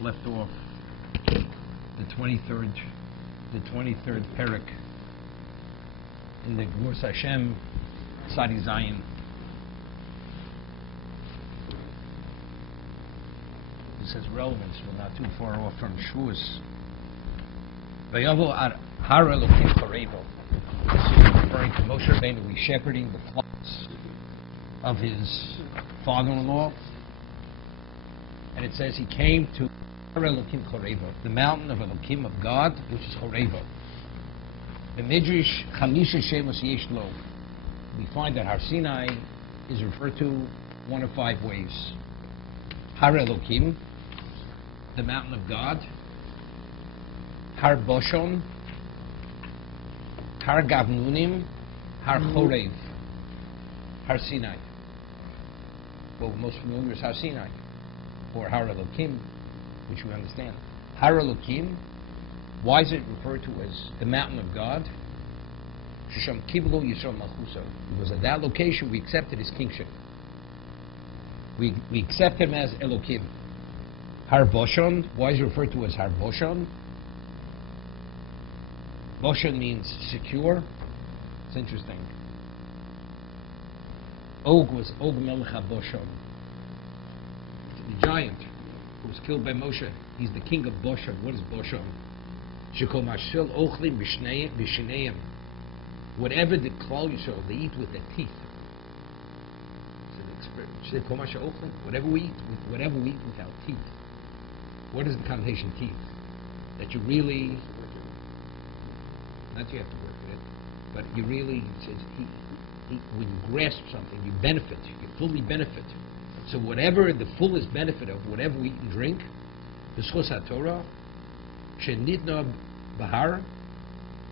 just left off the 23rd parak in the Gevruras Hashem, Sadi Zion. This has relevance. We're not too far off from Shavuos. Vayavo har Elokim Chorevo. This is referring to Moshe Rabbeinu, who is shepherding the flocks of his father-in-law. And it says he came to Har Elokim Chorevo, the mountain of Elokim, of God, which is Chorevo. The Midrash Chamisha Shemos Yesh Lo. We find that Har Sinai is referred to one of 5 ways. Har Elokim, the mountain of God. Har Boshon, Har Gavnunim, Har Chorev, Har Sinai. Well, most familiar is Har Sinai, or Har Elokim, which we understand. Har Elokim, why is it referred to as the mountain of God? Shesham Kiblu Yisrael Malchuso. Because at that location we accepted his kingship. We accept him as Elokim. Har Boshon, why is it referred to as Har Boshon? Boshon means secure. It's interesting. Og was Og Melech HaBoshon. The giant who was killed by Moshe. He's the king of Boshon. What is Boshon? Shekol Mashil Ochlim B'Shineim. Whatever the Klal Yisrael, they eat with their teeth. Shekol Mashil Ochlim. Whatever we eat with our teeth. What is the connotation teeth? That you really, not you have to work with it, but you really, when you grasp something, you benefit, you fully benefit. So whatever the fullest benefit of whatever we eat and drink, B'schus HaTorah, Shenitna Bahar,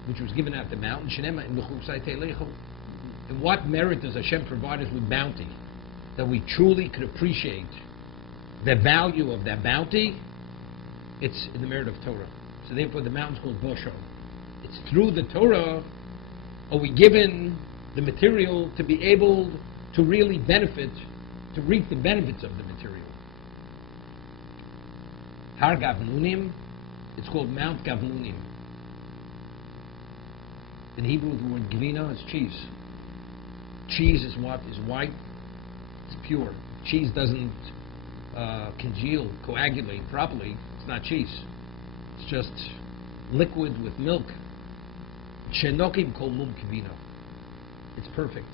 which was given out the mountain, Shenema in Mechusai Teilecho. And what merit does Hashem provide us with bounty? That we truly could appreciate the value of that bounty. It's in the merit of Torah. So therefore the mountain's called Boshon. It's through the Torah are we given the material to be able to really benefit, to reap the benefits of the material. Har Gavnunim, it's called Mount Gavnunim. In Hebrew the word Gvina is cheese. Cheese is what? Is white, it's pure. Cheese doesn't congeal, coagulate properly. It's not cheese. It's just liquid with milk. Shenokim kol mum kivino. It's perfect.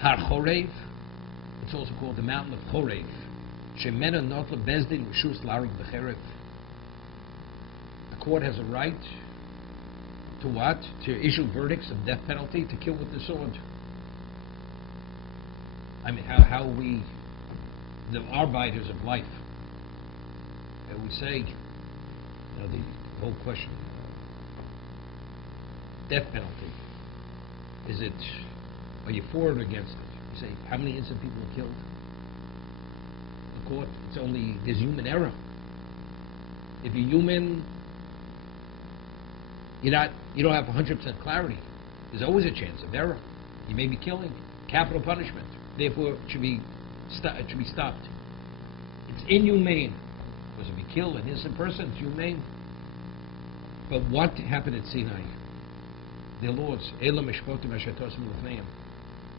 Har Chorev, it's also called the mountain of Chorev. Shemena notla bezdin rishus larug b'cherev. The court has a right to what? To issue verdicts of death penalty, to kill with the sword. I mean, how we, the arbiters of life, we say, the whole question, death penalty, are you for or against it? You say, how many innocent people were killed? The court, there's human error. If you're human, you don't have 100% clarity. There's always a chance of error. You may be killing, capital punishment. Therefore, it should be stopped. It's inhumane. Because if you kill an innocent person, it's humane. But what happened at Sinai? Their laws.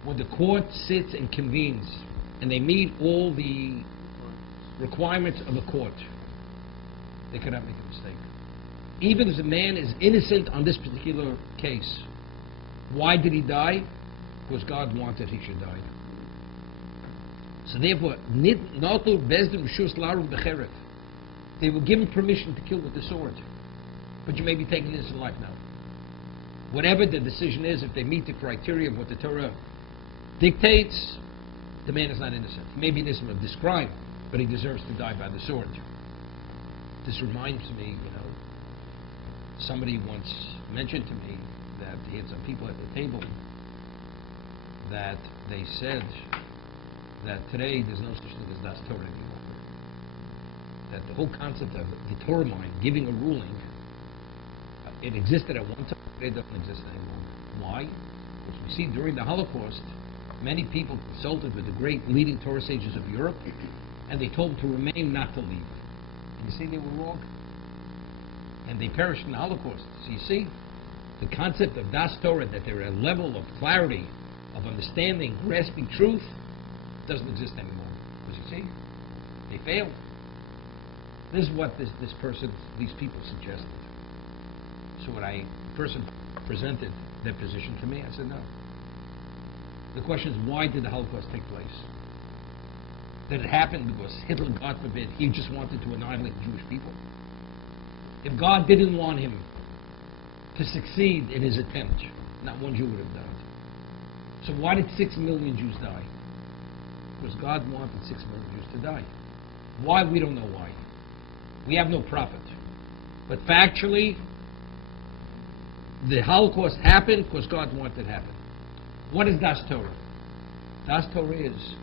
When the court sits and convenes, and they meet all the requirements of a court, they cannot make a mistake. Even if the man is innocent on this particular case, why did he die? Because God wanted he should die. So therefore, they were given permission to kill with the sword. But you may be taking innocent life now. Whatever the decision is, if they meet the criteria of what the Torah dictates, the man is not innocent. He may be innocent of this crime, but he deserves to die by the sword. This reminds me, somebody once mentioned to me that he had some people at the table that they said that today there's no such thing as Das Torah anymore. That the whole concept of the Torah mind giving a ruling, it existed at one time, it doesn't exist anymore. Why? Because we see during the Holocaust, many people consulted with the great leading Torah sages of Europe, and they told them to remain, not to leave. And you see they were wrong? And they perished in the Holocaust. So you see, the concept of Das Torah, that they're at a level of clarity, of understanding, grasping truth, doesn't exist anymore. Because you see, they failed. This is what these people suggested. So when a person presented their position to me, I said no. The question is, why did the Holocaust take place? Did it happen because Hitler, God forbid, he just wanted to annihilate the Jewish people? If God didn't want him to succeed in his attempt, not one Jew would have died. So why did 6 million Jews die? Because God wanted 6 million Jews to die. Why? We don't know why. We have no prophet. But factually, the Holocaust happened because God wanted it to happen. What is Das Torah? Das Torah is,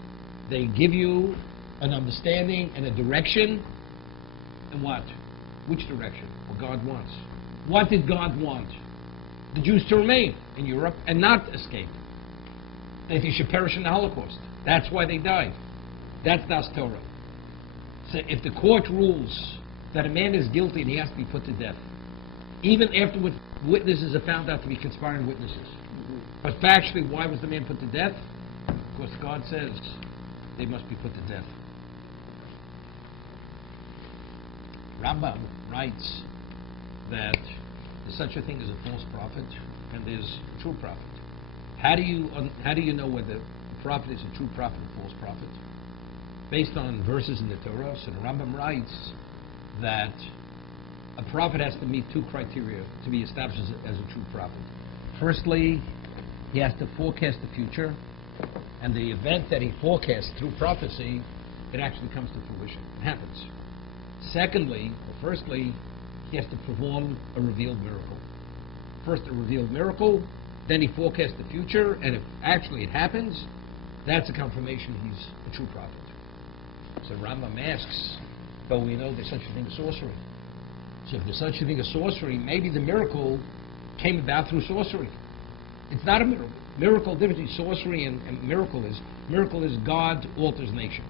they give you an understanding and a direction, and what? Which direction? What God wants. What did God want? The Jews to remain in Europe and not escape. That they should perish in the Holocaust. That's why they died. That's Das Torah. So if the court rules that a man is guilty and he has to be put to death, even after witnesses are found out to be conspiring witnesses. But factually, why was the man put to death? Because God says they must be put to death. Rambam writes that there's such a thing as a false prophet and there's a true prophet. How do you know whether a prophet is a true prophet or false prophet? Based on verses in the Torah. So the Rambam writes that a prophet has to meet 2 criteria to be established as a true prophet. Firstly, he has to forecast the future, and the event that he forecasts through prophecy, it actually comes to fruition. It happens. Secondly, or firstly, he has to perform a revealed miracle. First a revealed miracle, then he forecasts the future, and if actually it happens, that's a confirmation he's a true prophet. So Rambam asks, but we know there's such a thing as sorcery. So if there's such a thing as sorcery, maybe the miracle came about through sorcery. It's not a miracle. Miracle, difference between sorcery and miracle is God alters nature.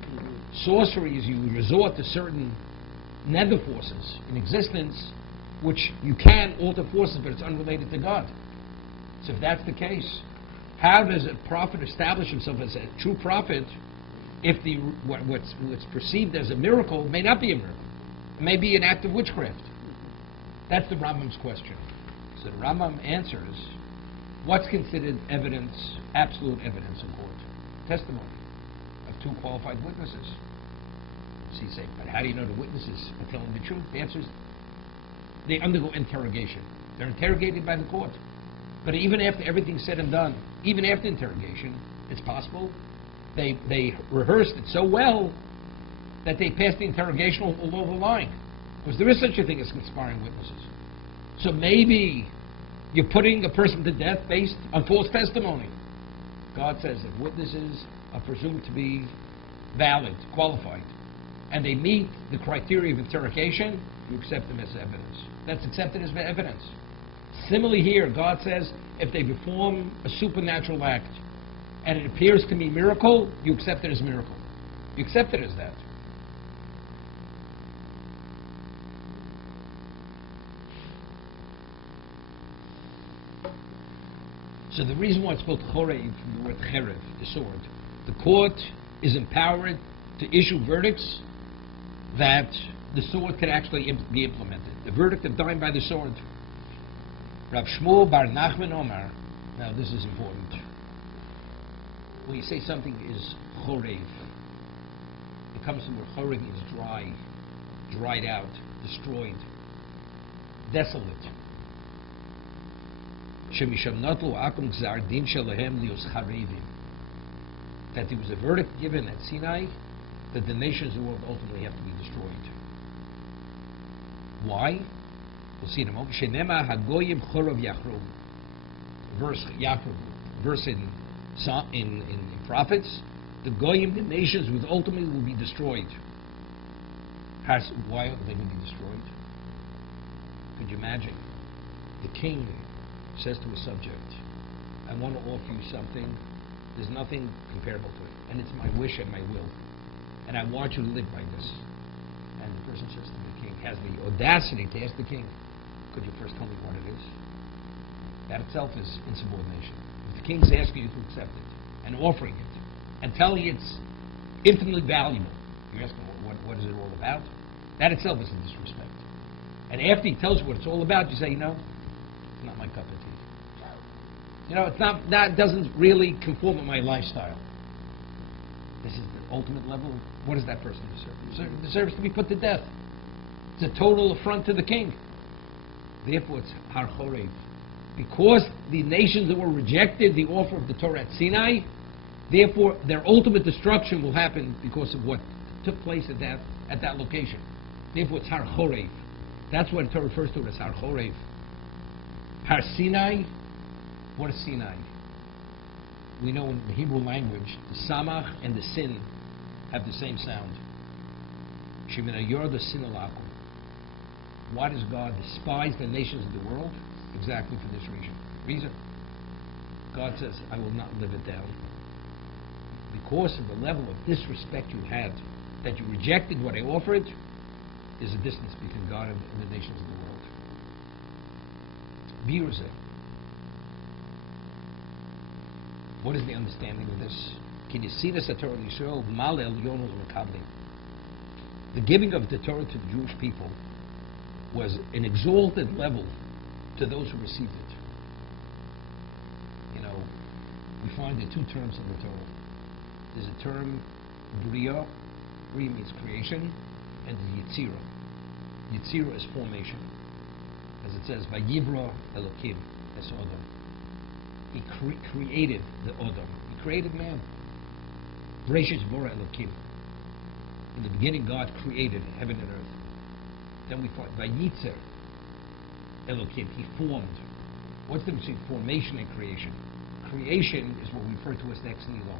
Sorcery is you resort to certain nether forces in existence which you can alter forces, but it's unrelated to God. So if that's the case, how does a prophet establish himself as a true prophet if what's perceived as a miracle may not be a miracle? It may be an act of witchcraft. That's the Rambam's question. So the Rambam answers, what's considered evidence, absolute evidence in court? Testimony of 2 qualified witnesses. So you say, but how do you know the witnesses are telling the truth? The answer is, they undergo interrogation. They're interrogated by the court. But even after everything's said and done, even after interrogation, it's possible they rehearsed it so well that they passed the interrogation all over the line. Because there is such a thing as conspiring witnesses. So maybe you're putting a person to death based on false testimony. God says if witnesses are presumed to be valid, qualified, and they meet the criteria of interrogation, you accept them as evidence. That's accepted as evidence. Similarly here, God says if they perform a supernatural act and it appears to be a miracle, you accept it as a miracle. You accept it as that. So the reason why it's called chorev, from the word cherev, the sword, the court is empowered to issue verdicts that the sword can actually be implemented. The verdict of dying by the sword. Rav Shmuel bar Nachman Omar. Now this is important. When you say something is chorev, it comes from where chorev means dry, dried out, destroyed, desolate. That there was a verdict given at Sinai that the nations of the world ultimately have to be destroyed. Why? We'll see in a moment. Verse in prophets, the goyim, the nations, would ultimately will be destroyed. Why are they going to be destroyed? Could you imagine? The king says to a subject, I want to offer you something. There's nothing comparable to it. And it's my wish and my will. and I want you to live by this. And the person says to the king, has the audacity to ask the king, could you first tell me what it is? That itself is insubordination. If the king's asking you to accept it, and offering it, and telling you it's infinitely valuable, you ask him, what is it all about? That itself is a disrespect. And after he tells you what it's all about, you say, it's not my cup of tea. It's not, that doesn't really conform with my lifestyle. This is the ultimate level. What does that person deserve? He deserves to be put to death. It's a total affront to the king. Therefore, it's Har Chorev. Because the nations that were rejected the offer of the Torah at Sinai, therefore their ultimate destruction will happen because of what took place at that location. Therefore, it's Har Chorev. That's what the Torah refers to it as Har Chorev. Har Sinai. What is Sinai? We know in the Hebrew language, the Samach and the Sin have the same sound. Shemina Yor the Sin Alakum. Why does God despise the nations of the world? Exactly for this reason. God says, I will not live it down. Because of the level of disrespect you had, that you rejected what I offered, there's a distance between God and the nations of the world. Biruzeh. What is the understanding of this? Can you see this at Torah Yisrael? Malel Yonul Makabli. The giving of the Torah to the Jewish people was an exalted level to those who received it. We find the two terms in the Torah. There's a term, Bria. Bria means creation, and the Yitzira. Yitzira is formation. As it says, Vayivra Elokim es Odom. He created the Odom. He created man. Bereshit Bora Elokim. In the beginning, God created heaven and earth. Then we find Vayitzer Elokim. He formed. What's the difference between formation and creation? Creation is what we refer to as the ex nihilo.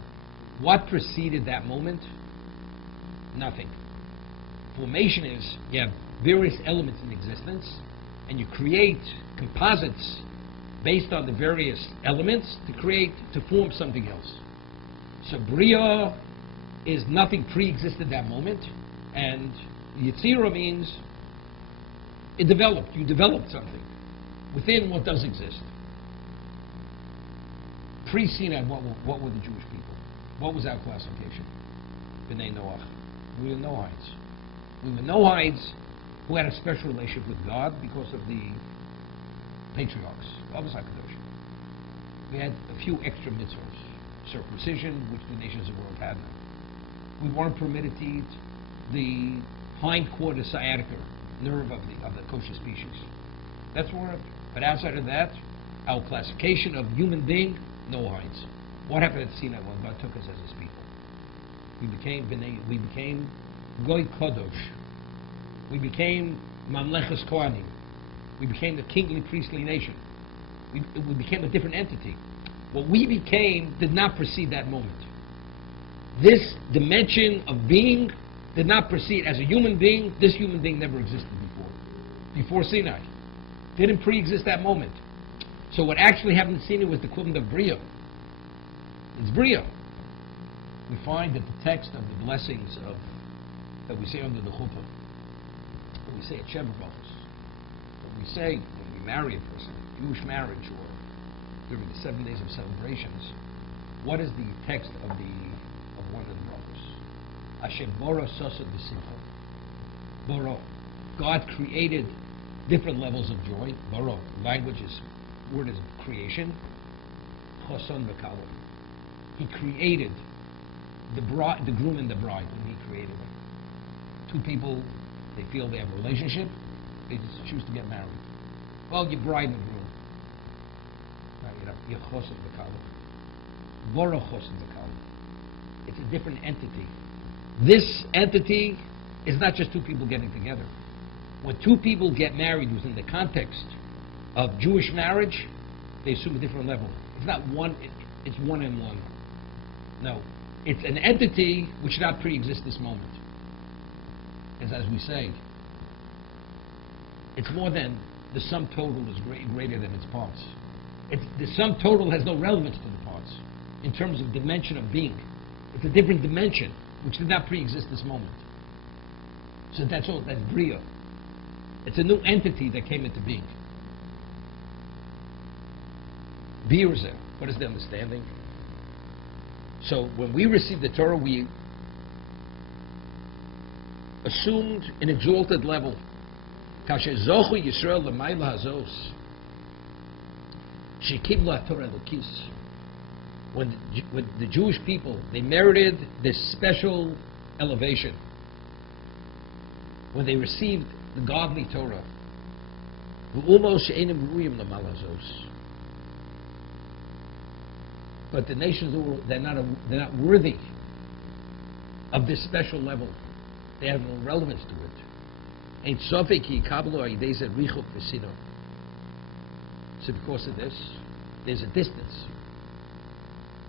What preceded that moment? Nothing. Formation is you have various elements in existence, and you create composites based on the various elements to form something else. So Bria is nothing pre-existed that moment, and Yitzira means it developed. You developed something within what does exist. Pre-Sinai, what were the Jewish people? What was our classification? B'nai Noach. We were Noahites. We were Noahites who had a special relationship with God because of the patriarchs. Avos HaKadosh. We had a few extra mitzvahs. Circumcision, which the nations of the world had none. We weren't permitted to eat the hindquarter sciatica nerve of the kosher species. That's one. But outside of that, our classification of human being, Noahites. What happened at Sinai when God took us as His people? We became Goy Kodosh. We became Mamleches Kohanim. We became the kingly priestly nation. We became a different entity. What we became did not precede that moment. This dimension of being did not precede. As a human being, this human being never existed before Sinai. Didn't pre-exist that moment. So what actually happened in Sinai was the equivalent of Bria. It's Bria. We find that the text of the blessings that we say under the chuppah, that we say at Sheva Brachos, that we say when we marry a person, Jewish marriage, or during the 7 days of celebrations, what is the text of one of the brachos? Hashem Boro Sosa B'Simcha. Boro. God created different levels of joy. Boro. Word is creation. Choson B'Kala. He created the groom and the bride when He created them. Two people, they feel they have a relationship, they just choose to get married. Well, you're bride and groom. You're Choson B'Kala. Boro Choson B'Kala. It's a different entity. This entity is not just two people getting together. When two people get married within the context of Jewish marriage, they assume a different level. It's not one, it's one and one. No. It's an entity which did not pre-exist this moment. As we say, it's more than the sum total is greater than its parts. The sum total has no relevance to the parts in terms of dimension of being. It's a different dimension. which did not pre-exist this moment. So that's all, that's Bria. It's a new entity that came into being. Birza, what is the understanding? So when we received the Torah, we assumed an exalted level. Kasher zochu Yisrael l'mayla hazos shekibla Torah Elokis. When the Jewish people, they merited this special elevation. When they received the godly Torah, but the nations, they're not worthy of this special level. They have no relevance to it. So because of this, there's a distance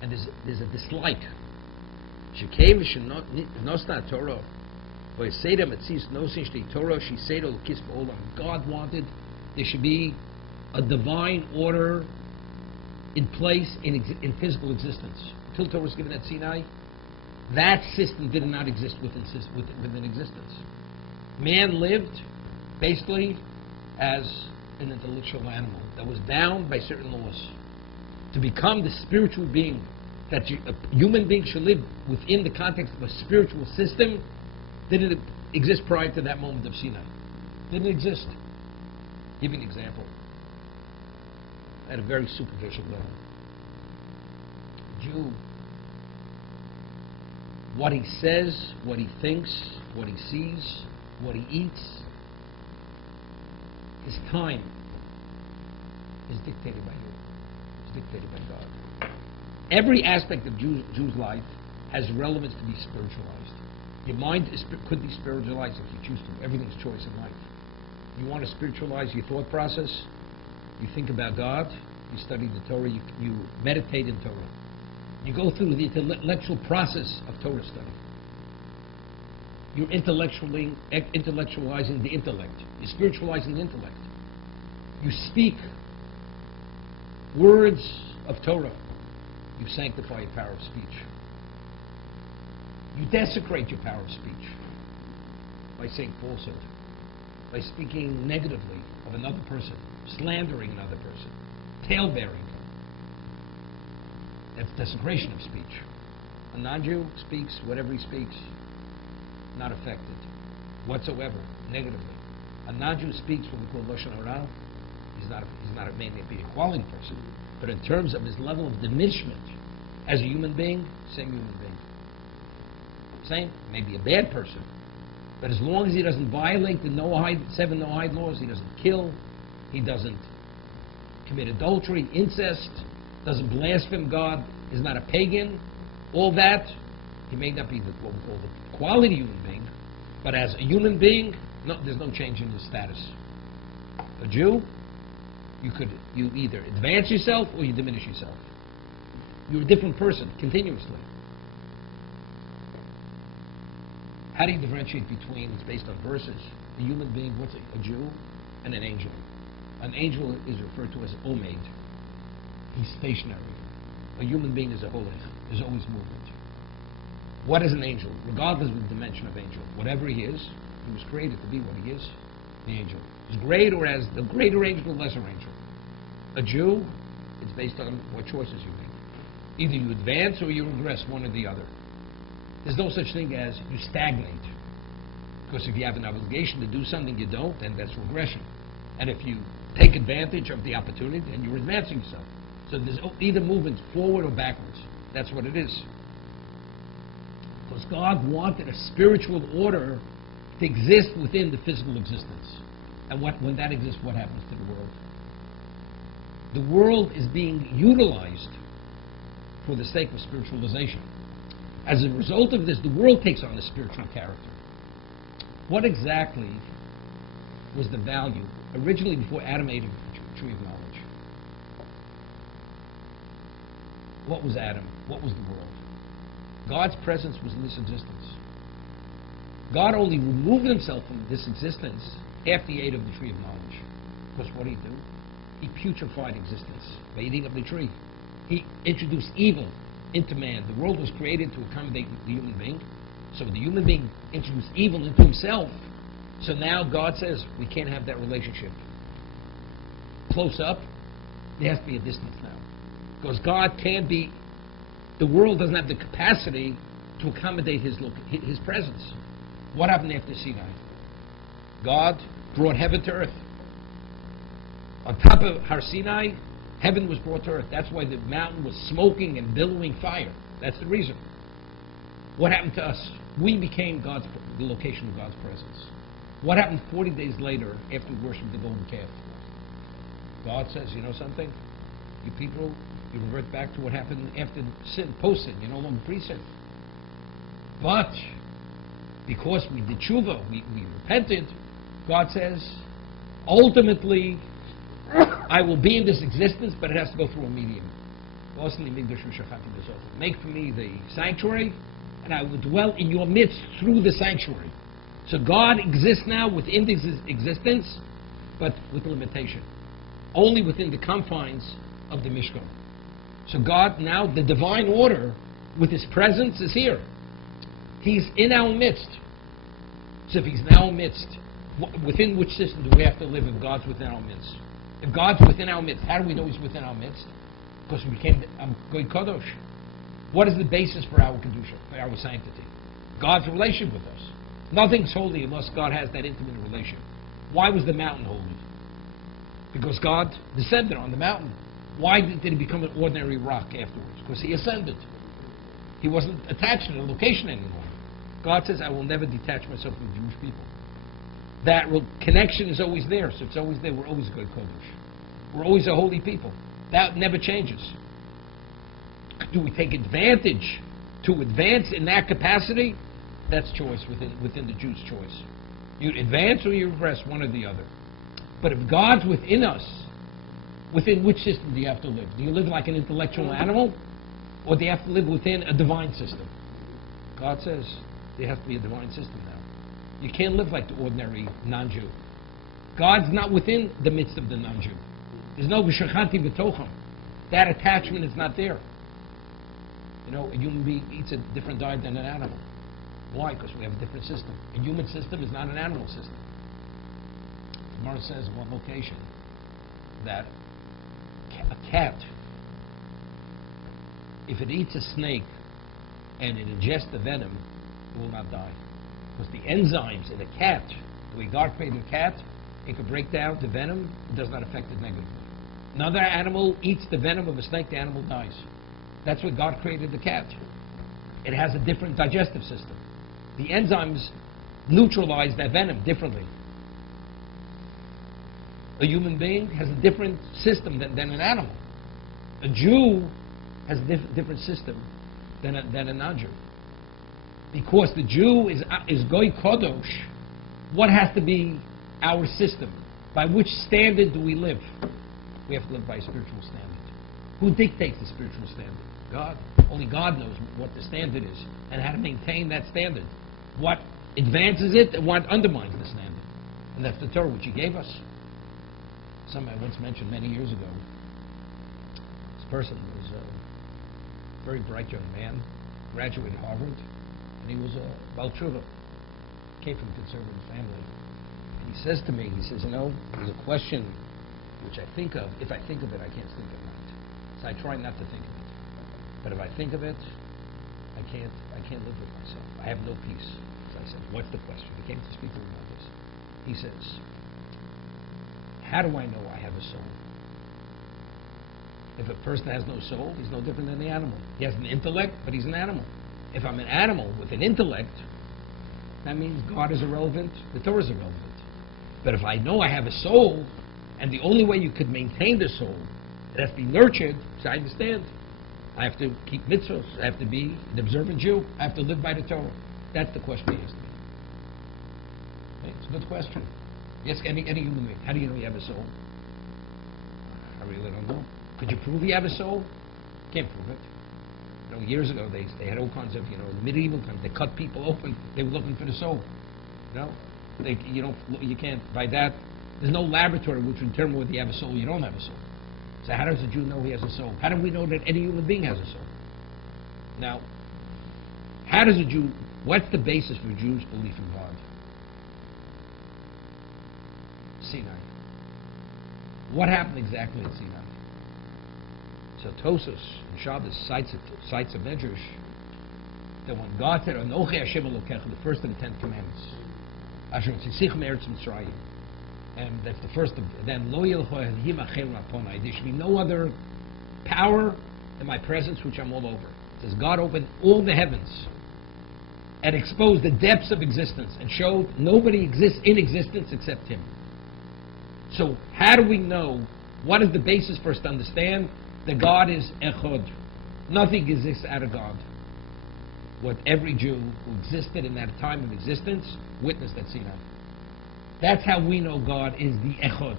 and there's a dislike. God wanted there should be a divine order in place in physical existence. Until Torah was given at Sinai, that system did not exist within existence. Man lived basically as an intellectual animal that was bound by certain laws. To become the spiritual being that a human being should live within the context of a spiritual system didn't exist prior to that moment of Sinai. Didn't exist. Give you an example. At a very superficial level. A Jew, what he says, what he thinks, what he sees, what he eats, his time is dictated by you. It's dictated by God. Every aspect of Jew's life has relevance to be spiritualized. Your mind could be spiritualized if you choose to. Everything's choice in life. You want to spiritualize your thought process, you think about God, you study the Torah, you meditate in Torah. You go through the intellectual process of Torah study. You're intellectualizing the intellect. You're spiritualizing the intellect. You speak words of Torah. You sanctify your power of speech. You desecrate your power of speech by saying falsehood, by speaking negatively of another person, slandering another person, talebearing. That's desecration of speech. A non-Jew speaks whatever he speaks, not affected whatsoever, negatively. A non-Jew speaks what we call Lashon Hara. He's not a maybe a quality person, but in terms of his level of diminishment as a human being, same human being. Same, maybe a bad person, but as long as he doesn't violate the seven no-hide laws, he doesn't kill, he doesn't commit adultery, incest, doesn't blaspheme God, is not a pagan, all that, he may not be what we call the quality human being, but as a human being, no, there's no change in his status. A Jew, you either advance yourself or you diminish yourself. You're a different person continuously. How do you differentiate between, it's based on verses, a human being, what's a Jew, and an angel? An angel is referred to as Omeid. He's stationary. A human being is a holech. There's always movement. What is an angel? Regardless of the dimension of angel, whatever he is, he was created to be what he is, the angel. He's great or as the greater angel, the lesser angel. A Jew, it's based on what choices you make. Either you advance or you regress, one or the other. There's no such thing as you stagnate. Because if you have an obligation to do something you don't, then that's regression. And if you take advantage of the opportunity, then you're advancing yourself. So there's either movement forward or backwards. That's what it is. Because God wanted a spiritual order to exist within the physical existence. And when that exists, what happens to the world? The world is being utilized for the sake of spiritualization. As a result of this, the world takes on a spiritual character. What exactly was the value originally before Adam ate of the tree of knowledge? What was Adam? What was the world? God's presence was in this existence. God only removed himself from this existence after he ate of the tree of knowledge. Because what did he do? He putrefied existence by eating of the tree. He introduced evil into man. The world was created to accommodate the human being, So the human being introduced evil into himself. So now God says we can't have that relationship. Close up, there has to be a distance now. Because God can't be, the world doesn't have the capacity to accommodate his presence. What happened after Sinai? God brought heaven to earth. On top of Har Sinai, heaven was brought to earth. That's why the mountain was smoking and billowing fire. That's the reason. What happened to us? We became the location of God's presence. What happened 40 days later after we worshipped the golden calf? God says, you know something? You people, you revert back to what happened after sin, post-sin. You're no longer pre-sin. But because we did tshuva, we repented, God says, ultimately, I will be in this existence, but it has to go through a medium. Make for me the sanctuary, and I will dwell in your midst through the sanctuary. So God exists now within this existence, but with limitation. Only within the confines of the Mishkan. So God now, the divine order, with his presence, is here. He's in our midst. So if he's in our midst, within which system do we have to live if God's within our midst? If God's within our midst, how do we know he's within our midst? Because we became Goy Kadosh. What is the basis for our Kedusha, for our sanctity? God's relationship with us. Nothing's holy unless God has that intimate relationship. Why was the mountain holy? Because God descended on the mountain. Why did it become an ordinary rock afterwards? Because he ascended. He wasn't attached to the location anymore. God says, I will never detach myself from the Jewish people. That connection is always there, so it's always there. We're always a good Kodesh. We're always a holy people. That never changes. Do we take advantage to advance in that capacity? That's choice within the Jew's choice. You advance or you regress, one or the other. But if God's within us, within which system do you have to live? Do you live like an intellectual animal? Or do you have to live within a divine system? God says there has to be a divine system now. You can't live like the ordinary non-Jew. God's not within the midst of the non-Jew. There's no v'shachanti v'tocham. That attachment is not there. You know, a human being eats a different diet than an animal. Why? Because we have a different system. A human system is not an animal system. Gemara says in one location that a cat, if it eats a snake and it ingests the venom, it will not die. Because the enzymes in a cat, the way God created a cat, it can break down the venom, it does not affect it negatively. Another animal eats the venom of a snake, the animal dies. That's what God created the cat. It has a different digestive system. The enzymes neutralize that venom differently. A human being has a different system than an animal. A Jew has a different system than a non-Jew. Because the Jew is Goy Kodosh, what has to be our system? By which standard do we live? We have to live by a spiritual standard. Who dictates the spiritual standard? God. Only God knows what the standard is and how to maintain that standard. What advances it and what undermines the standard. And that's the Torah which he gave us. Somebody once mentioned many years ago, this person was a very bright young man, graduated Harvard, and he was a Baal Tshuva, came from a conservative family. And he says to me, he says, you know, there's a question which I think of. If I think of it, I can't sleep at night. So I try not to think of it. But if I think of it, I can't live with myself. I have no peace. So I said, what's the question? He came to speak to me about this. He says, how do I know I have a soul? If a person has no soul, he's no different than the animal. He has an intellect, but he's an animal. If I'm an animal with an intellect, that means God is irrelevant, the Torah is irrelevant. But if I know I have a soul, and the only way you could maintain the soul, it has to be nurtured, so I understand. I have to keep mitzvahs, I have to be an observant Jew, I have to live by the Torah. That's the question he asked me. Okay? It's a good question. Yes, any human being. How do you know you have a soul? I really don't know. Could you prove you have a soul? Can't prove it. You know, years ago they had all kinds of, the medieval times, they cut people open. They were looking for the soul. You can't, by that, there's no laboratory which will determine whether you have a soul or you don't have a soul. So how does a Jew know he has a soul? How do we know that any human being has a soul? Now, how does a Jew What's the basis for Jews' belief in God? Sinai. What happened exactly at Sinai? So Tosos and Shabbos cites a medrash that when God said, "Anochi Hashem Elokecha," the first of the 10 Commandments, Asher Tzisich Me'eretz Mitzrayim, and that's the first of. Then Lo Yelcho Elohim Acher Raponai. There should be no other power than my presence, which I'm all over. It says God opened all the heavens and exposed the depths of existence and showed nobody exists in existence except Him. So how do we know? What is the basis for us to understand that God is Echad? Nothing exists out of God. What every Jew who existed in that time of existence witnessed at Sinai. That's how we know God is the Echad.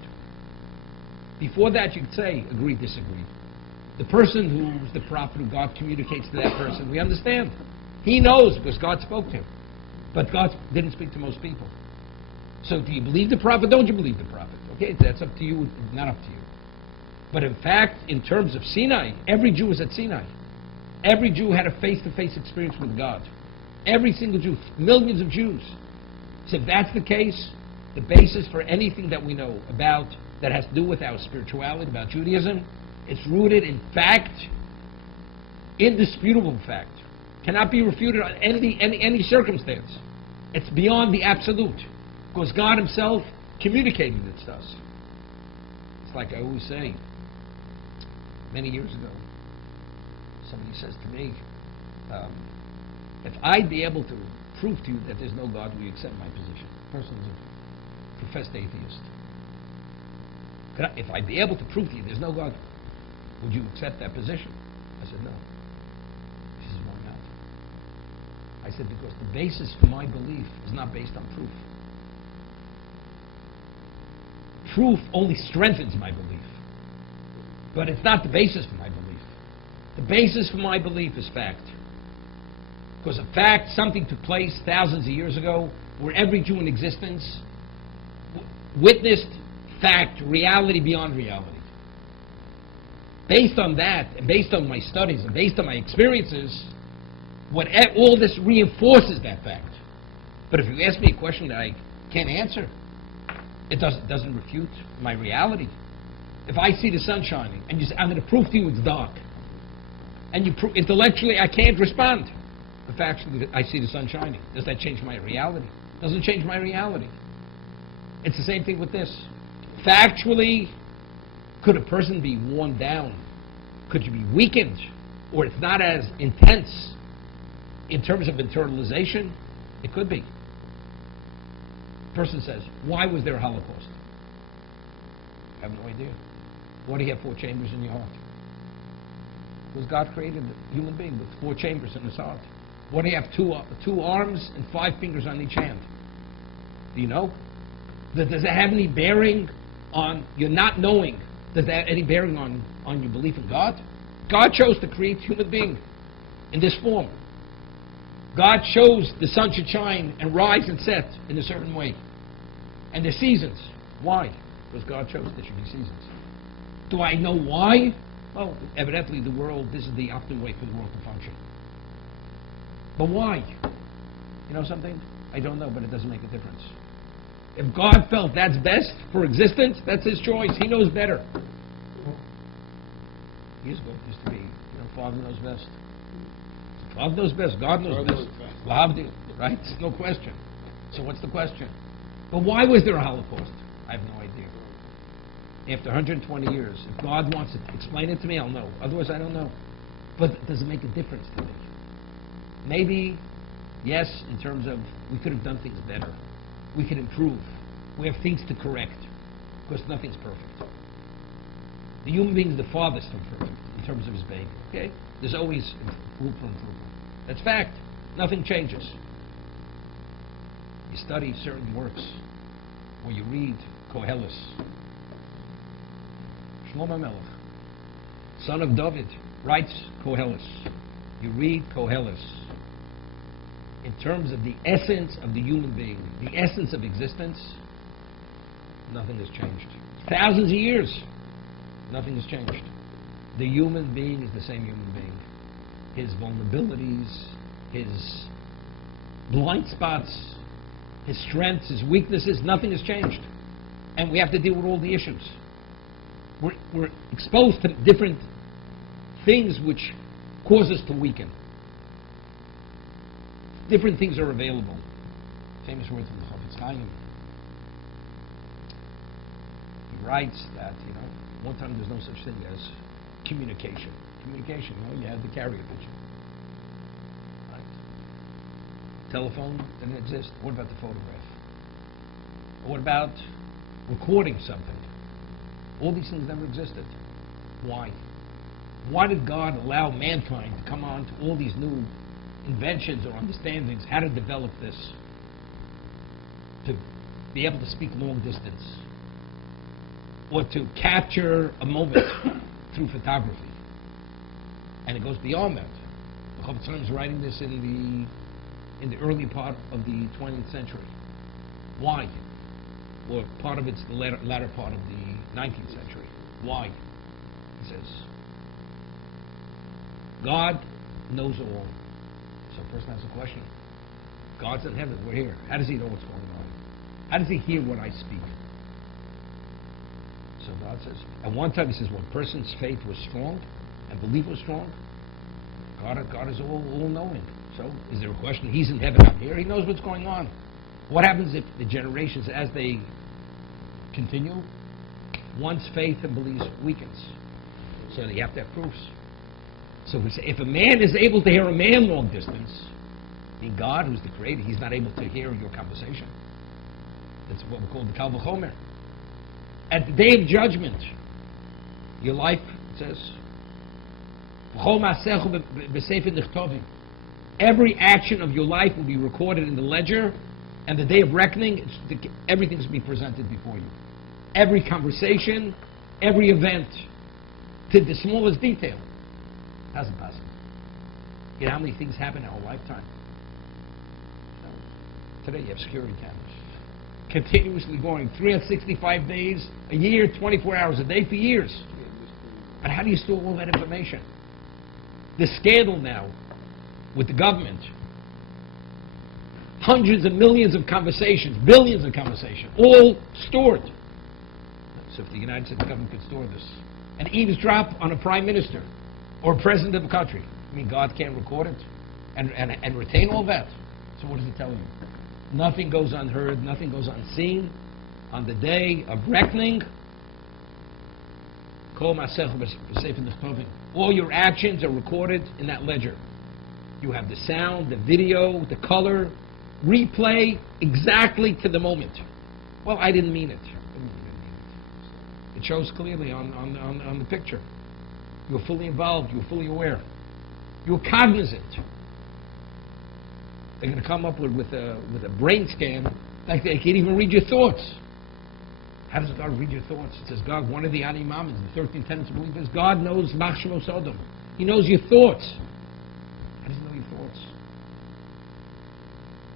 Before that, you could say, agree, disagree. The person who's the prophet, who God communicates to that person, we understand. He knows because God spoke to him. But God didn't speak to most people. So do you believe the prophet? Don't you believe the prophet? Okay, that's up to you, not up to you. But in fact, in terms of Sinai, every Jew was at Sinai. Every Jew had a face-to-face experience with God. Every single Jew, millions of Jews. So if that's the case, the basis for anything that we know about that has to do with our spirituality, about Judaism, it's rooted in fact, indisputable fact. Cannot be refuted on any circumstance. It's beyond the absolute. Because God Himself communicated it to us. It's like I always say, many years ago, somebody says to me, if I'd be able to prove to you that there's no God, will you accept my position? The person's a professed atheist. If I'd be able to prove to you there's no God, would you accept that position? I said, no. She says, why not? I said, because the basis for my belief is not based on proof. Proof only strengthens my belief. But it's not the basis for my belief. The basis for my belief is fact. Because of fact, something took place thousands of years ago where every Jew in existence witnessed fact, reality beyond reality. Based on that, and based on my studies, and based on my experiences, all this reinforces that fact. But if you ask me a question that I can't answer, it doesn't refute my reality. If I see the sun shining, and you say, I'm going to prove to you it's dark, and you intellectually I can't respond, but factually I see the sun shining, does that change my reality? Doesn't change my reality. It's the same thing with this. Factually, could a person be worn down? Could you be weakened? Or it's not as intense in terms of internalization? It could be. Person says, why was there a Holocaust? I have no idea. Why do you have 4 chambers in your heart? Because God created a human being with 4 chambers in his heart. Why do you have two arms and 5 fingers on each hand? Do you know? Does it have any bearing on your not knowing? Does that have any bearing on your belief in God? God chose to create a human being in this form. God chose the sun should shine and rise and set in a certain way. And the seasons. Why? Because God chose there should be seasons. Do I know why? Well, evidently this is the optimum way for the world to function. But why? You know something? I don't know, but it doesn't make a difference. If God felt that's best for existence, that's His choice. He knows better. Years ago, it used to be, Father knows best. Father knows best. God knows best. Right? No question. So what's the question? But why was there a Holocaust? I have no idea. After 120 years, if God wants to explain it to me, I'll know. Otherwise, I don't know. But does it make a difference to me? Maybe, yes, in terms of we could have done things better. We could improve. We have things to correct. Because nothing's perfect. The human being is the farthest from perfect in terms of his behavior. Okay? There's always room for improvement. That's fact. Nothing changes. You study certain works, or you read Koheles. Shlomo Melech, son of David, writes Koheles. You read Koheles. In terms of the essence of the human being, the essence of existence, nothing has changed. Thousands of years, nothing has changed. The human being is the same human being. His vulnerabilities, his blind spots, his strengths, his weaknesses. Nothing has changed. And we have to deal with all the issues. We're exposed to different things which cause us to weaken. Different things are available. Famous words from the Chofetz Chaim. He writes that, one time there's no such thing as communication. Communication, you had the carrier pigeon. Right? Telephone didn't exist. What about the photograph? What about recording something? All these things never existed. Why? Why did God allow mankind to come on to all these new inventions or understandings, how to develop this, to be able to speak long distance, or to capture a moment through photography? And it goes beyond that. The Chofetz Chaim is writing this in the early part of the 20th century. Why? Or part of it's the latter part of the 19th century. Why? He says, God knows all. So a person has a question. God's in heaven, we're here. How does he know what's going on? How does he hear what I speak? So God says, at one time he says, when a person's faith was strong and belief was strong, God is all knowing. So is there a question? He's in heaven, I'm here. He knows what's going on. What happens if the generations, as they continue, one's faith and beliefs weakens? So you have to have proofs. So we say, if a man is able to hear a man long distance, I mean God, who's the creator, he's not able to hear your conversation. That's what we call the Kal V'chomer. At the day of judgment, your life, it says, every action of your life will be recorded in the ledger, and the day of reckoning, everything's going to be presented before you. Every conversation, every event, to the smallest detail. How's it possible? You know how many things happen in our lifetime? Today you have security cameras. Continuously going 365 days, a year, 24 hours a day for years. And how do you store all that information? The scandal now with the government. Hundreds of millions of conversations, billions of conversations, all stored. So if the United States government could store this and eavesdrop on a prime minister or president of a country, I mean, God can't record it and retain all that. So what does it tell you? Nothing goes unheard, nothing goes unseen. On the day of reckoning, all your actions are recorded in that ledger. You have the sound, the video, the color, replay exactly to the moment. Well, I didn't mean it. It shows clearly on the picture. You were fully involved. You were fully aware. You were cognizant. They're going to come up with a brain scan like they can't even read your thoughts. How does God read your thoughts? It says God, one of the Ani Mammons, the 13 tenets of belief is God knows Machshavo Sodom. He knows your thoughts. How does he know your thoughts?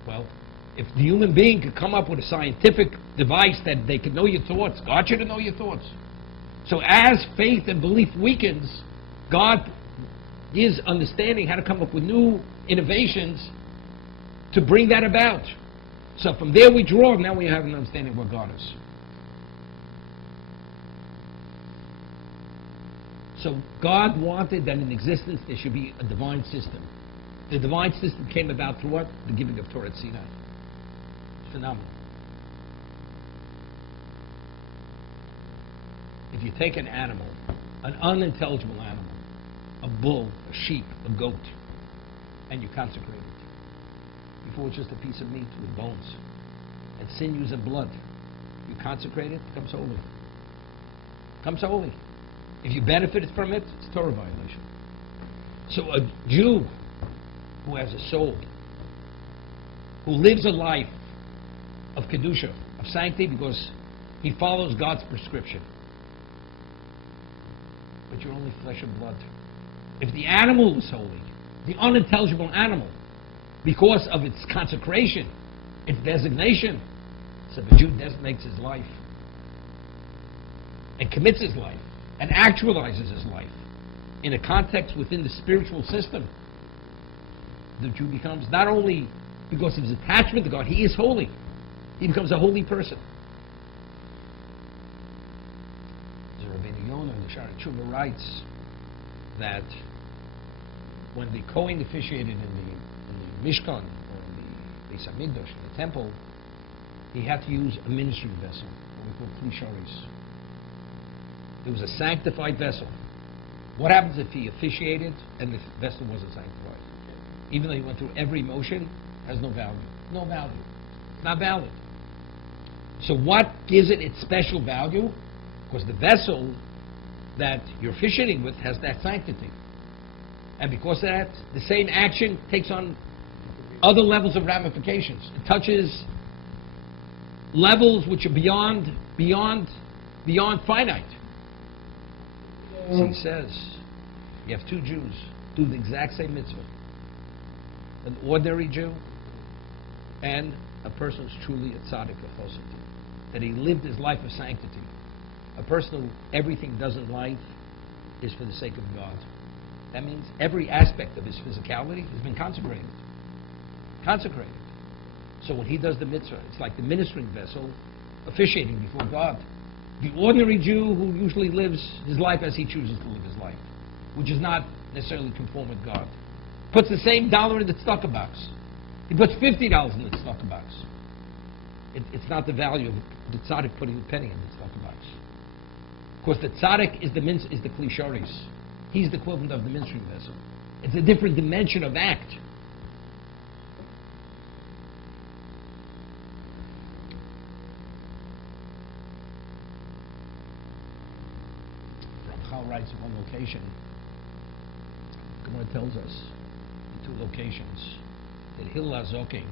Well, if the human being could come up with a scientific device that they could know your thoughts, God should know your thoughts. So as faith and belief weakens, God is understanding how to come up with new innovations to bring that about. So from there we draw, now we have an understanding of what God is. So God wanted that in existence there should be a divine system. The divine system came about through what? The giving of Torah at Sinai. It's phenomenal. If you take an animal, an unintelligible animal, a bull, a sheep, a goat, and you consecrate it, before it's just a piece of meat with bones and sinews and blood, you consecrate it, it becomes holy. It becomes holy. If you benefited from it, it's a Torah violation. So a Jew who has a soul, who lives a life of Kedusha, of sanctity, because he follows God's prescription. But you're only flesh and blood. If the animal was holy, the unintelligible animal, because of its consecration, its designation, so the Jew designates his life and commits his life and actualizes his life in a context within the spiritual system, the Jew becomes not only because of his attachment to God. He is holy. He becomes a holy person. The Rabbeinu Yonah in the Shara Tshuva writes that when the Kohen officiated in the Mishkan, or in the Beis Hamikdash, in the temple, he had to use a ministering vessel, what we call klisharis. It was a sanctified vessel. What happens if he officiated and the vessel wasn't sanctified? Even though he went through every motion, has no value. No value. Not valid. So what gives it its special value? Because the vessel that you're officiating with has that sanctity. And because of that, the same action takes on other levels of ramifications. It touches levels which are beyond finite. So he says, you have two Jews do the exact same mitzvah. An ordinary Jew and a person who's truly a tzaddik, a chosed, that he lived his life of sanctity. A person who everything he does in life is for the sake of God. That means every aspect of his physicality has been consecrated. Consecrated. So when he does the mitzvah, it's like the ministering vessel officiating before God. The ordinary Jew who usually lives his life as he chooses to live his life, which is not necessarily conform with God, puts the same dollar in the tzedakah box. He puts $50 in the tzedakah box. It's not the value of the tzaddik putting a penny in the tzedakah box. Of course, the tzaddik is the klisharis. He's the equivalent of the ministering vessel. It's a different dimension of act. Ramchal writes in one location, Gemara tells us, in two locations, that Hillel HaZoken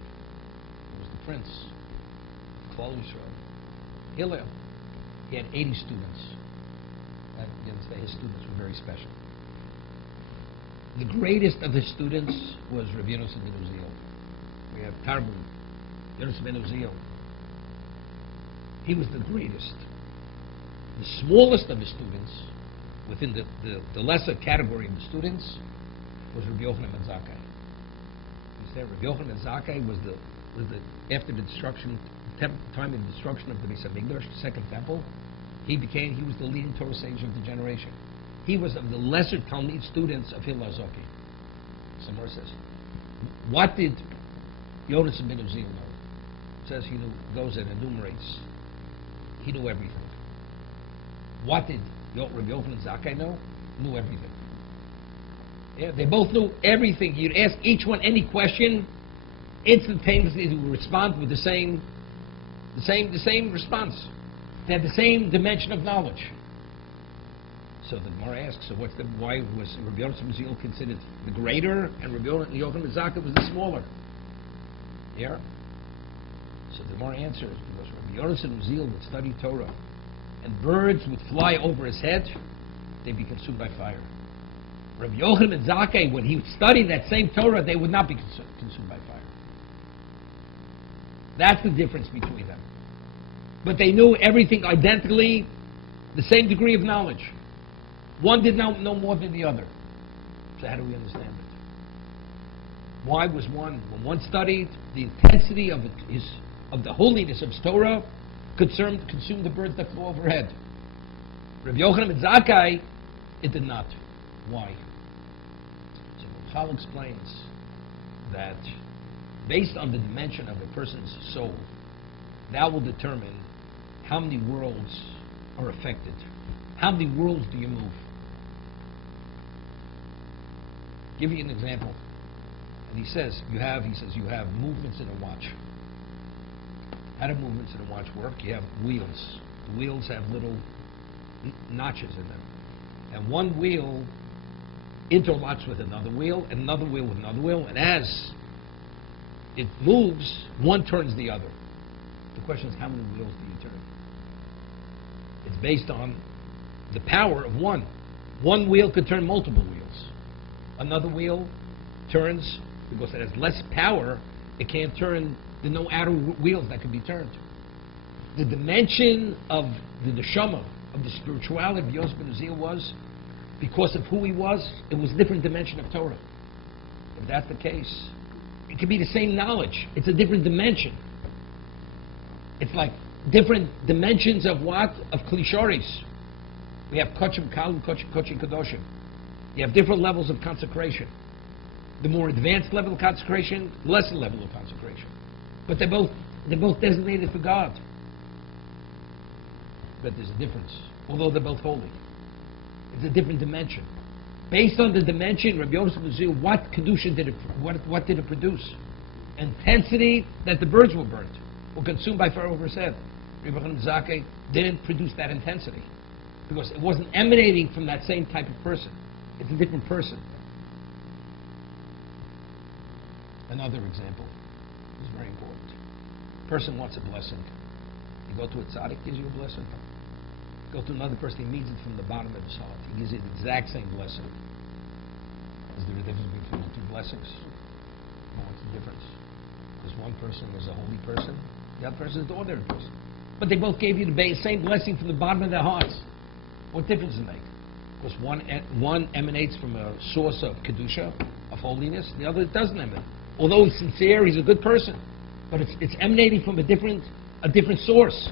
was the prince of Klal Yisrael. Hillel, he had 80 students. And you understand, his students were very special. The greatest of his students was Rabbi Yonasan ben Uziel. We have Tarbum, Yonasan ben Uziel. He was the greatest. The smallest of his students, within the lesser category of the students, was Rabbi Yochanan ben Zakkai. Rabbi Yochanan ben Zakkai was the after the destruction, time of the destruction of the Beis Hamikdash, the second temple, he was the leading Torah sage of the generation. He was of the lesser Talmid students of Hillel HaZoken. Somewhere says, what did Yonasan ben Uziel know? It says he goes and enumerates. He knew everything. What did Rabbi Yochanan ben Zakkai know? Knew everything. Yeah, they both knew everything. You'd ask each one any question, instantaneously they would respond with the same response. They had the same dimension of knowledge. So the Gemara asks, so why was Rabbi Yonasan ben Uziel considered the greater and Rabbi Yochanan ben Zakkai was the smaller? Yeah? So the Gemara answers, because Rabbi Yonasan ben Uziel would study Torah, and birds would fly over his head, they'd be consumed by fire. Rabbi Yochanan ben Zakkai, when he would study that same Torah, they would not be consumed by fire. That's the difference between them. But they knew everything identically, the same degree of knowledge. One did not know more than the other. So how do we understand it? Why was one, when one studied, the intensity of the holiness of his Torah consumed the birds that flew overhead? Rabbi Yochanan ben Zakkai, it did not. Why? So Ramchal explains that based on the dimension of a person's soul, that will determine how many worlds are affected. How many worlds do you move? Give you an example. And he says you have movements in a watch. How do movements in a watch work? You have wheels. The wheels have little notches in them. And one wheel interlocks with another wheel, and another wheel with another wheel, and as it moves, one turns the other. The question is, how many wheels do you turn? It's based on the power of one. One wheel could turn multiple wheels. Another wheel turns, because it has less power, it can't turn, there are no outer wheels that can be turned. The dimension of the neshama, of the spirituality of Yonasan ben Uziel was, because of who he was, it was a different dimension of Torah. If that's the case, it could be the same knowledge. It's a different dimension. It's like different dimensions of what? Of klishoris. We have kochim kalim, kochim kadoshim. You have different levels of consecration. The more advanced level of consecration, lesser level of consecration. But they're both designated for God. But there's a difference, although they're both holy. It's a different dimension. Based on the dimension, Rabbi Yosef will see what kedusha did it, what did it produce? Intensity that the birds were burnt, were consumed by fire over his head. Rabbi Chanan Zake didn't produce that intensity because it wasn't emanating from that same type of person. It's a different person. Another example is very important. A person wants a blessing. You go to a tzaddik, gives you a blessing. Go to another person, he means it from the bottom of his heart. He gives you the exact same blessing. Is there a difference between the two blessings? No, what's the difference? Because one person is a holy person, the other person is the ordinary person. But they both gave you the same blessing from the bottom of their hearts. What difference does it make? Because one emanates from a source of kedusha, of holiness, the other doesn't emanate. Although he's sincere, he's a good person, but it's emanating from a different source.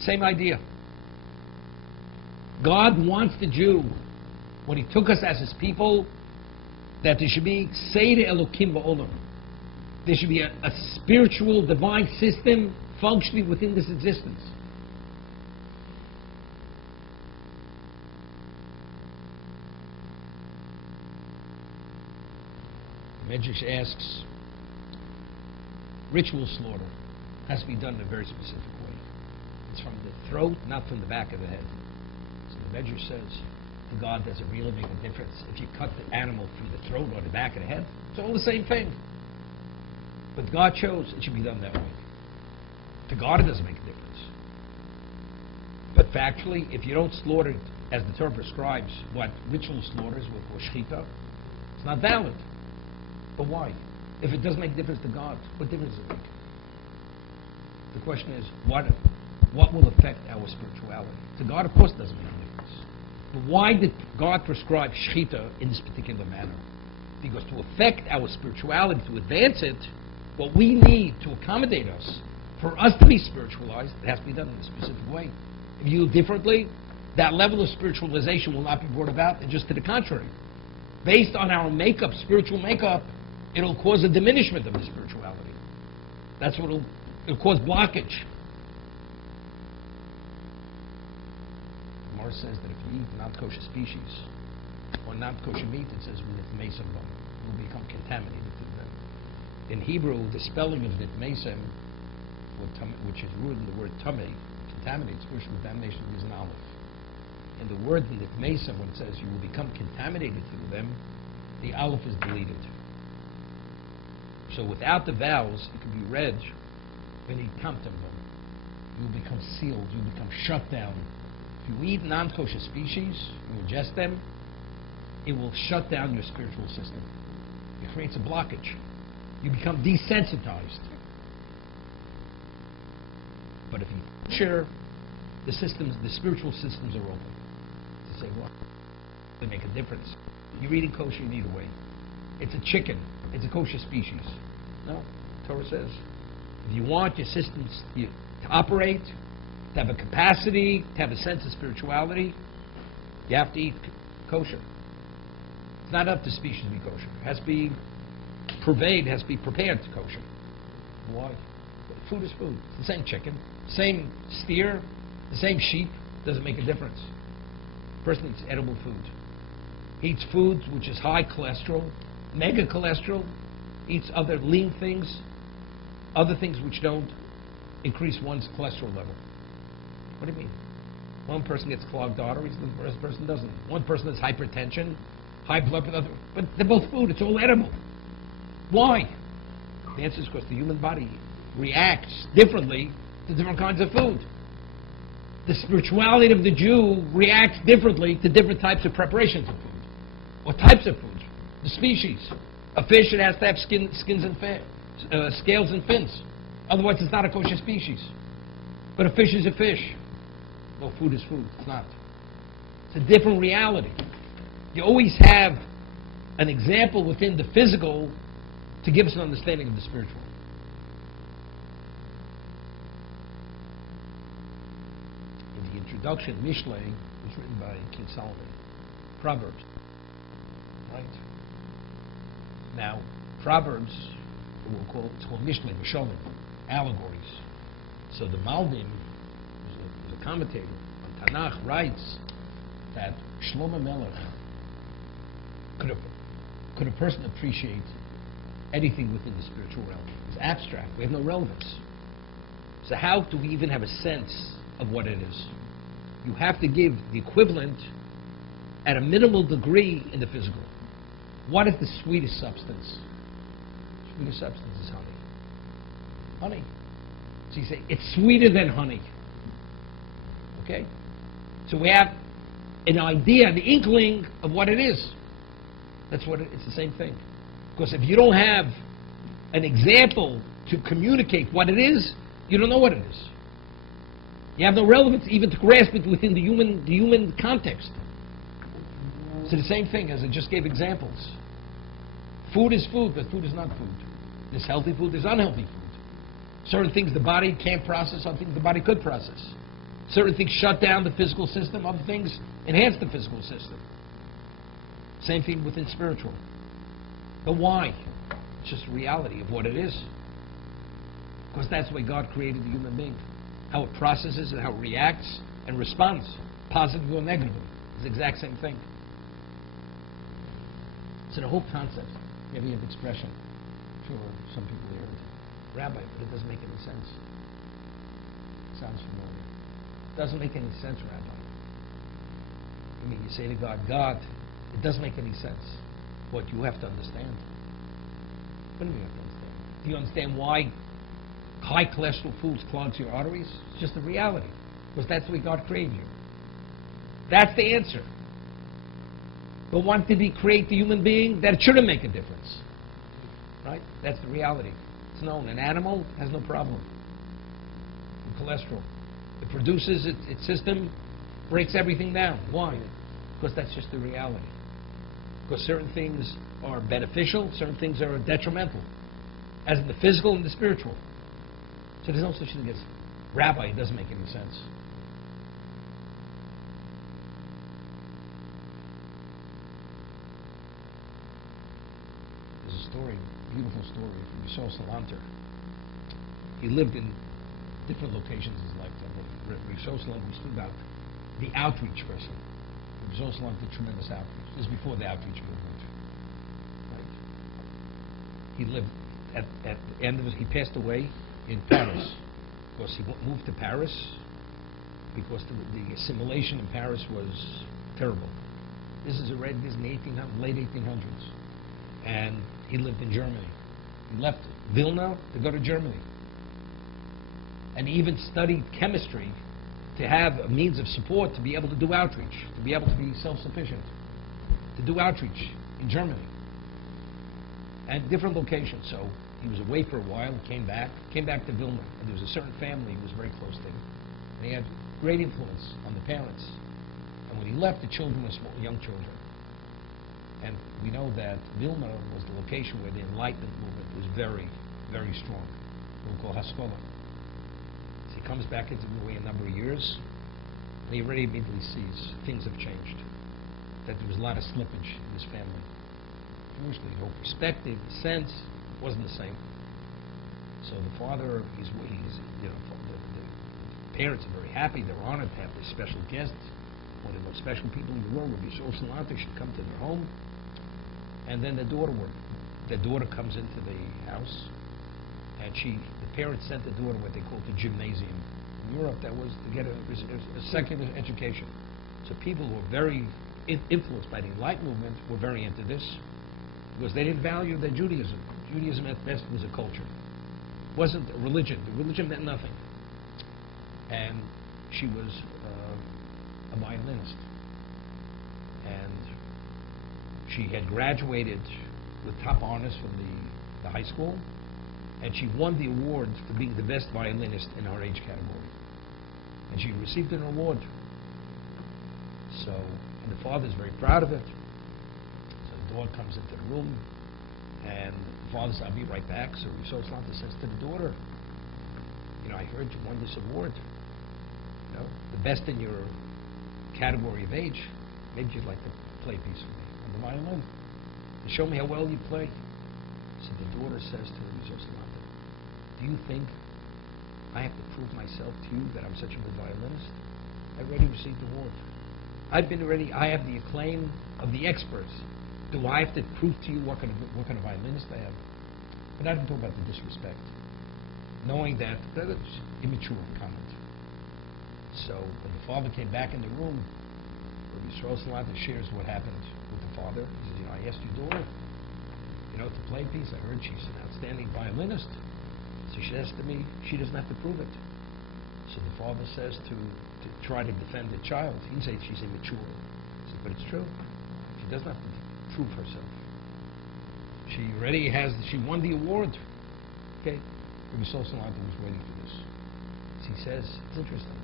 Same idea. God wants the Jew, when he took us as his people, that there should be Seder Elokim Ba'olam. There should be a spiritual, divine system functioning within this existence. Medrash asks, ritual slaughter has to be done in a very specific way. It's from the throat, not from the back of the head. So the Medrash says, to God, does it really make a difference if you cut the animal through the throat or the back of the head? It's all the same thing. But God chose it should be done that way. To God, it doesn't make a difference. But factually, if you don't slaughter it as the Torah prescribes, what ritual slaughters with shechita, it's not valid. But why? If it doesn't make a difference to God, what difference does it make? The question is, what will affect our spirituality? To God, of course, it doesn't make a difference. But why did God prescribe shechita in this particular manner? Because to affect our spirituality, to advance it, what we need to accommodate us, for us to be spiritualized, it has to be done in a specific way. If you do differently, that level of spiritualization will not be brought about, and just to the contrary. Based on our makeup, spiritual makeup, it'll cause a diminishment of the spirituality. That's what it'll cause blockage. Gemara says that if you eat non-kosher species or non-kosher meat, it says nitmeisem will become contaminated through them. In Hebrew, the spelling of nitmeisem, which is rooted in the word tamei, contaminates, spiritual contamination, is an aleph. And the word nitmeisem, when it says you will become contaminated through them, the aleph is deleted. So without the vowels, it can be read, you'll become sealed, you'll become shut down. If you eat non-kosher species, you ingest them, it will shut down your spiritual system. It creates a blockage. You become desensitized. But if you kosher, the spiritual systems are open. To say, well, they make a difference. You're eating kosher, you need a way. It's a chicken. It's a kosher species. No, Torah says, if you want your systems to operate, to have a capacity, to have a sense of spirituality, you have to eat kosher. It's not up to species to be kosher. It has to be purveyed, has to be prepared to kosher. Why? Food is food. It's the same chicken, same steer, the same sheep. Doesn't make a difference. The person eats edible food. He eats food which is high cholesterol, mega cholesterol, eats other lean things, other things which don't increase one's cholesterol level. What do you mean? One person gets clogged arteries, the other person doesn't. One person has hypertension, high blood pressure, but they're both food. It's all edible. Why? The answer is because the human body reacts differently to different kinds of food. The spirituality of the Jew reacts differently to different types of preparations of food. What types of food? The species. A fish, it has to have scales and fins. Otherwise, it's not a kosher species. But a fish is a fish. No, food is food. It's not. It's a different reality. You always have an example within the physical to give us an understanding of the spiritual. In the introduction, Mishle was written by King Solomon. Proverbs. Right? Now, Proverbs, it's called Mishle, Misholim, allegories. So the Malbim, who's a commentator on Tanakh, writes that Shlomo Melech, could a person appreciate anything within the spiritual realm? It's abstract. We have no relevance. So how do we even have a sense of what it is? You have to give the equivalent at a minimal degree in the physical. What is the sweetest substance? The sweetest substance is honey. Honey. So you say, it's sweeter than honey. Okay? So we have an idea, an inkling of what it is. That's what it's the same thing. Because if you don't have an example to communicate what it is, you don't know what it is. You have no relevance even to grasp it within the human context. So the same thing as I just gave examples. Food is food, but food is not food. There's healthy food, there's unhealthy food. Certain things the body can't process, other things the body could process. Certain things shut down the physical system, other things enhance the physical system. Same thing within spiritual. But why? It's just reality of what it is. Because that's the way God created the human being. How it processes and how it reacts and responds, positively or negatively. It's the exact same thing. So the whole concept, maybe of expression, sure, some people hear it, Rabbi, but it doesn't make any sense. Sounds familiar. It doesn't make any sense, Rabbi. I mean, you say to God, God, it doesn't make any sense. What you have to understand. What do you have to understand? Do you understand why high cholesterol foods clogs your arteries? It's just a reality. Because that's the way God created you. That's the answer. But why did He create the human being? That it shouldn't make a difference. Right? That's the reality. It's known. An animal has no problem with cholesterol. It produces its system, breaks everything down. Why? Because that's just the reality. Because certain things are beneficial, certain things are detrimental, as in the physical and the spiritual. So there's no such thing as, Rabbi, it doesn't make any sense. There's a story, beautiful story from Yisrael Salanter. He lived in different locations in his lifetime. Yisrael Salanter, we speak about the outreach person. Yisrael Salanter did tremendous outreach. This is before the outreach movement. Right? He lived at the end of he passed away in Paris. Because he moved to Paris because the assimilation in Paris was terrible. This is in the late 1800s. And he lived in Germany. He left Vilna to go to Germany. And he even studied chemistry to have a means of support to be able to do outreach, to be able to be self-sufficient, to do outreach in Germany. And different locations. So he was away for a while, came back to Vilna. And there was a certain family who was very close to him. And he had great influence on the parents. And when he left, the children were small, young children. And we know that Vilna was the location where the Enlightenment movement was very, very strong. What we call Haskalah. So he comes back into Vilna a number of years, and he already immediately sees things have changed. That there was a lot of slippage in his family. Usually, the whole perspective, the sense wasn't the same. So the father, the parents are very happy. They're honored to have this special guest. One of the most special people in the world would be Yisrael Salanter, should come to their home. And then the daughter comes into the house, and the parents sent the daughter what they called the gymnasium. In Europe, that was to get a secular education. So people who were very influenced by the Enlightenment movement were very into this, because they didn't value their Judaism. Judaism at best was a culture. It wasn't a religion. The religion meant nothing. And she was a violinist. And she had graduated with top honors from the high school, and she won the award for being the best violinist in her age category. And she received an award. So, and the father's very proud of it. So the daughter comes into the room, And the father said, I'll be right back. So Yisrael Salanta says to the daughter, I heard you won this award. The best in your category of age. Maybe you'd like to play a piece with me on the violin. To show me how well you play. So the daughter says to Yisrael Salanta, do you think I have to prove myself to you that I'm such a good violinist? I already received the award. I have the acclaim of the experts. Do I have to prove to you what kind of violinist I am? But I didn't talk about the disrespect. Knowing that is immature comment. So when the father came back in the room, Rabbi Yisrael Salanta shares what happened with the father. He says, I asked your daughter, to play a piece. I heard she's an outstanding violinist. So she says to me, she doesn't have to prove it. So the father says to try to defend the child. He didn't say she's immature. He said, but it's true. She doesn't have to prove herself. She won the award. Okay? Rabbi Yisrael Salanta was waiting for this. So he says, it's interesting.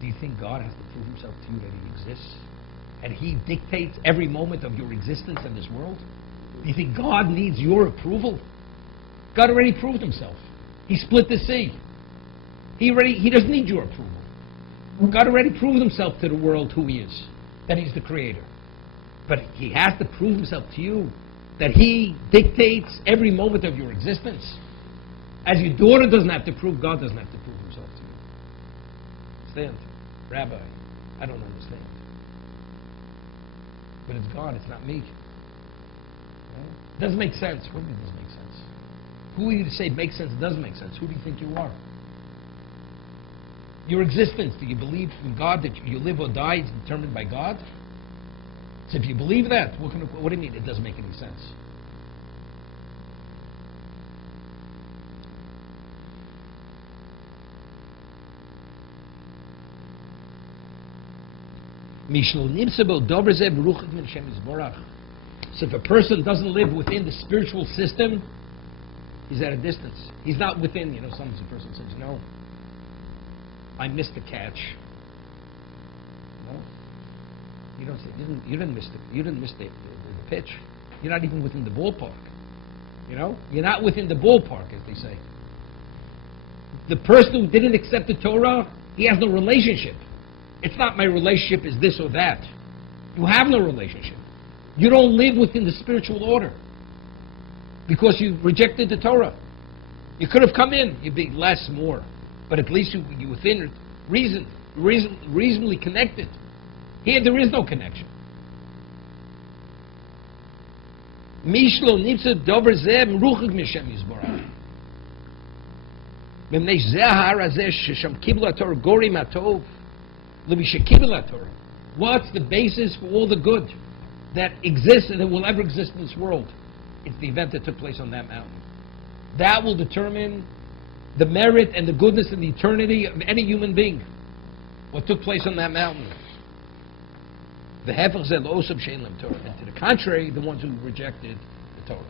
Do you think God has to prove himself to you that he exists? And he dictates every moment of your existence in this world? Do you think God needs your approval? God already proved himself. He split the sea. He doesn't need your approval. God already proved himself to the world who he is, that he's the creator. But he has to prove himself to you that he dictates every moment of your existence. As your daughter doesn't have to prove, God doesn't have to prove himself to you. Understand? Rabbi, I don't understand. But it's God, it's not me. It doesn't make sense. What do you mean it doesn't make sense? Who are you to say it makes sense, it doesn't make sense? Who do you think you are? Your existence, do you believe in God that you live or die is determined by God? So if you believe that, what do you mean it doesn't make any sense? So if a person doesn't live within the spiritual system, he's at a distance. He's not within, sometimes a person says, I missed the catch. No? You don't say, you didn't miss the pitch. You're not even within the ballpark. You're not within the ballpark, as they say. The person who didn't accept the Torah, he has no relationship. It's not my relationship is this or that. You have no relationship. You don't live within the spiritual order because you rejected the Torah. You could have come in, you'd be less, more, but at least you within reasonably connected. Here there is no connection. Mishlo nitza dover zeh ruchig mishem yizborach. B'mnei zeh ha'arazeh shesham kibla Torah gori matov l'bishe kibla Torah. What's the basis for all the good that exists and that will ever exist in this world? It's the event that took place on that mountain. That will determine the merit and the goodness and the eternity of any human being. What took place on that mountain. The hefach zeh lo osam she'en lem Torah. And to the contrary, the ones who rejected the Torah.